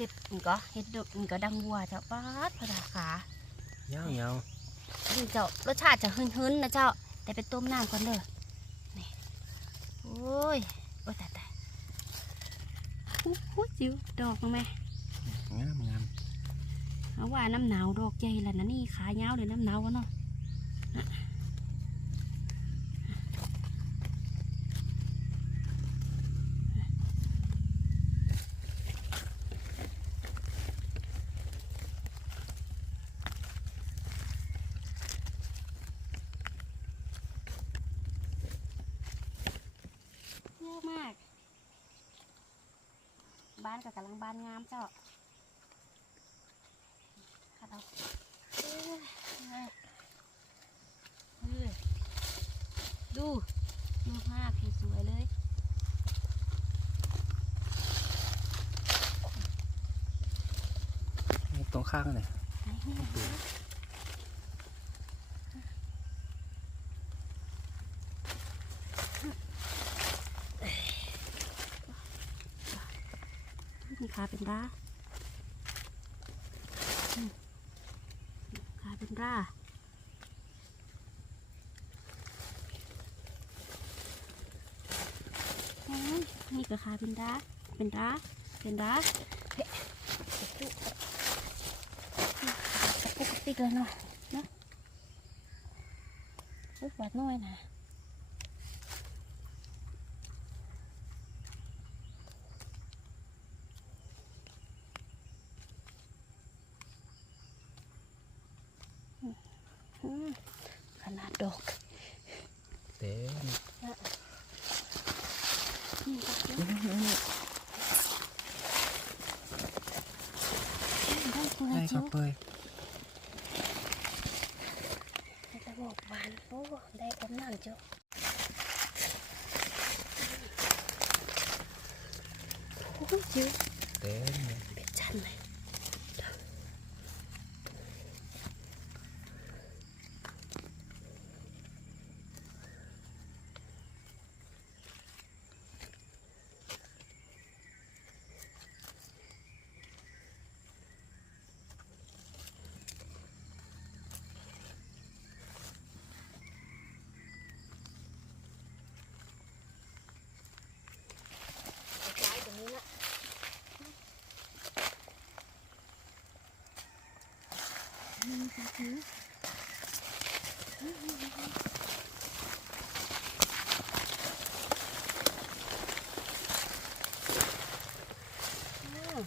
เห็ดมันก็เห็ดดมันก็ดังวัวเจ้าป้าดพระราคาเงาเงานี่เจ้ารสชาติจะหึนๆนะเจ้า แต่ไปต้มน้ำก่อนเด้อนี่โอ้ยโอ้ยตายตายอู้หูจิ๋วดอกมั้งไหมงามงามเอาว่าน้ำหนาวดอกใหญ่แล้วนะนี่ขายาวเลยน้ำหนาววะเนาะน่ะเยอะ มาก บ้านกับกำลังบ้านงามเจ้าค่ะเราเอ้ยเอ้ยดูดูภาพสวยๆเลยตรงข้างเลย ไหนเนี่ยมี ขาเป็นราขาเป็นร่าอืมนี่ก็ขาเป็นราเป็นราเป็นราปกติเลยเนาะเนาะวานน้อยนะ ขนาดดอกเต็มนี่ก็เยอะได้ตัวได้คจิ๋รับวเปยให้ตะบอกหวานโอ้ได้อมน้ำจ้ะโอ้ยจิ๋วเต็มเลยเป็นชั้นเลยย้าย นี่ค่ะจิ๋วอ้าว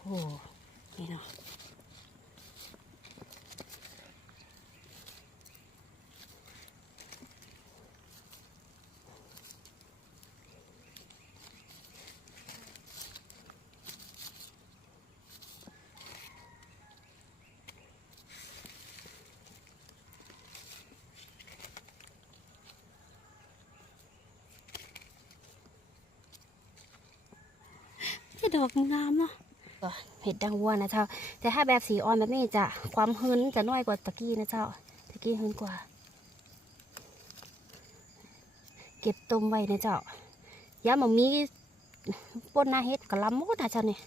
โอ้นี่เนาะ ที่ ดอกงามเนาะเห็ดดังวัวนะเจ้า แต่ถ้าแบบสีอ่อนแบบนี้จะความหืนจะน้อยกว่าตะกี้นะเจ้า ตะกี้หืนกว่า เก็บต้มไว้นะเจ้าย่ามามีป้นหน้าเห็ดกับลำมดนะเจ้าเนี่ย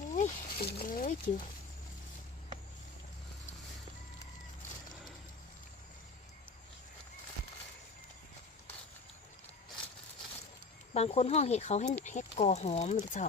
เอ้ยเอ้ยจิ๋วบางคนห้องเห็ดเขาให้เห็ดกอหอมนะเจ้า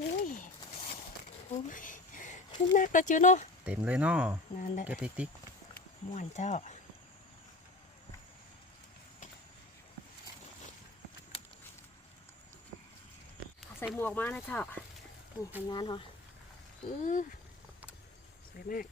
อุ้ยโอ้ยนักระจือเนาะเต็มเลยเนาะนั่นแหละเก็บติ๊กม่วนเจ้าใส่หมวกมานะเจ้านี่ทำงานเหรออือสวยมาก